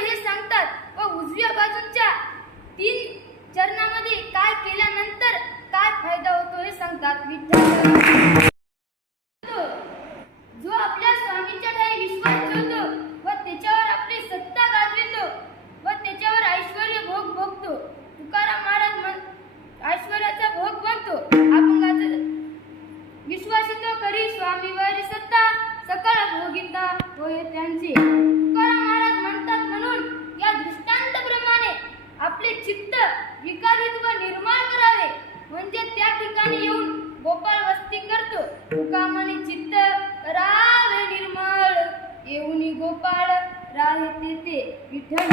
हे सांगतात व उजव्या बाजूच्या 3 चरणामध्ये काय केल्यानंतर काय फायदा होतो हे सांगतात. विठ्ठल जो आपल्या स्वामीच्या ठाई विश्वास ठेवतो व त्याच्यावर आपली सत्ता गाजवितो व त्याच्यावर ऐश्वर्य भोग भोगतो. तुकाराम महाराज ऐश्वर्याचा भोग बनतो. अपंगाचा विश्वासितो करी स्वामीवरी सत्ता सकळ भोगिता होय त्यांचे. तुकाराम महाराज म्हणतात म्हणून या दृष्टांताप्रमाणे आपले चित्त विकारित व निर्मळ करावे म्हणजे त्या ठिकाणी येऊन गोपाळ वस्ती करतो. तुका म्हणे चित्त करावे निर्मळ येऊनी गोपाळ राहते ते विठ्ठल.